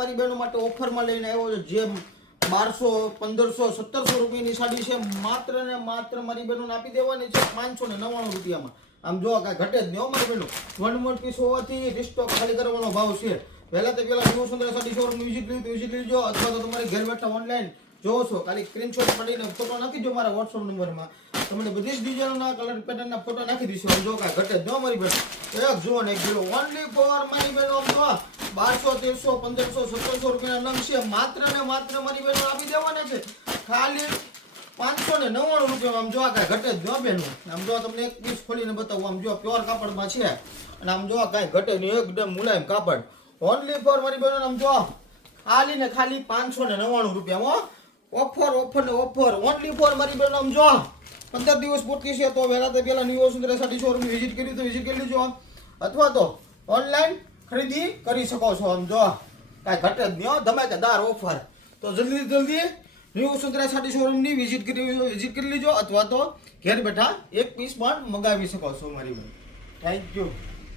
મારી બહેનો માટે ઓફરમાં લઈને આવ્યો છું. જે 1200, 1500, 1700 રૂપિયાની સાડી છે, માત્ર ને માત્ર મારી બહેનોને આપી દેવાની છે 599 રૂપિયામાં. આમ જો કાંઈ ઘટે જ નહીં હો મારી બહેનો. 1 મોર પીસ હોવાથી રિસ્ટોક ખાલી કરવાનો ભાવ છે. પહેલા તો પેલા ન્યુ સુંદર સાડી શોરૂમ વિઝિટ લીજો, અથવા તો તમારે ઘર બેઠા ઓનલાઈન જોવો છો, ખાલી સ્ક્રીનશોટ પડીને ફોટો નાખી દો મારા વોટ્સઅપ નંબરમાં. તમને બધી જ ડિઝાઇનના કલર પેટર્નના ફોટો નાખી દઈશું. જો કાંઈ ઘટે જ ન મારી બહેનો. એક જુઓ ને એક કિલો ઓનલી ફોર મારી બહેનો. જો 1200, 1300, 1500, 1700 રૂપિયાના નંગ છે. માત્ર ને માત્ર મારી બહેનો આપી દેવાના છે ખાલી 599 રૂપિયા. આમ જો કાંઈ ઘટે જ ન બેનો. આમ જો તમને એક પીસ ખોલીને બતાવું. આમ જો પ્યોર કાપડમાં છે અને આમ જો કાંઈ ઘટે નહીં, એકદમ મુલાયમ કાપડ. ઓનલી ફોર મારી બહેનો. આમ જો ખાલી ને ખાલી 599 રૂપિયા. ઓફર ને ઓફર ઓનલી ફોર મારી બહેનો. આમ જો 15 દિવસ પૂરતી છે, તો વહેલા તો પેલા ન્યુ સુંદર સાડી શોરૂમ વિઝિટ કરી તો વિઝિટ કરી લેજો, અથવા તો ઓનલાઈન ખરીદી કરી શકો છો. આમ જો કાંઈ ઘટે જ નહીં, ધમાકેદાર ઓફર. તો જલ્દી ન્યુ સુંદર સાડી શોરૂમની વિઝિટ કરી લેજો, અથવા તો ઘેર બેઠા એક પીસ પણ મંગાવી શકો છો મારી બહેન. Thank you.